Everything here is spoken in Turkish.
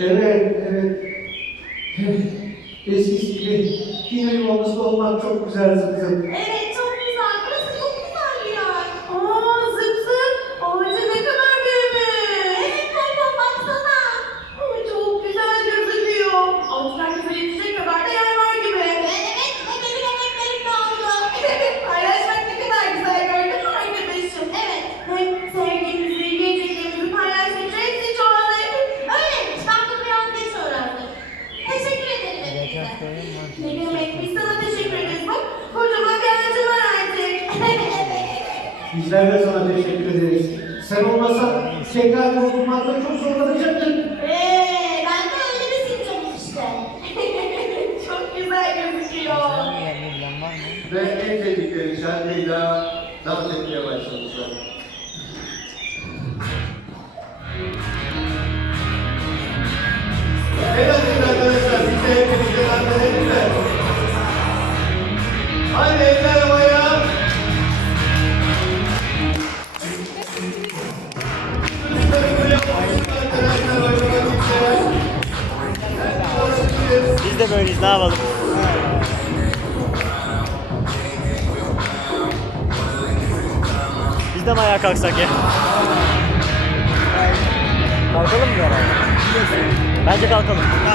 Evet, evet. Eskisi gibi yine yuvamızda olmak çok güzel zıkkım. Evet demek biz sana teşekkür ederiz bak. Kocaman bir aracı var artık. Bizler de sana teşekkür ederiz. Sen olmasan tekrar yol bulmakta çok zorlanacaktık. Eee ben de öyle bir sindromum işte. Çok güzel gözüküyor. Ve en sevdikleri şarkıyla dans etmeye başlamışlar. Biz de böyleyiz ne yapalım? Biz de mi ayağa kalksak ya? Kalkalım mı beraber? Bence kalkalım.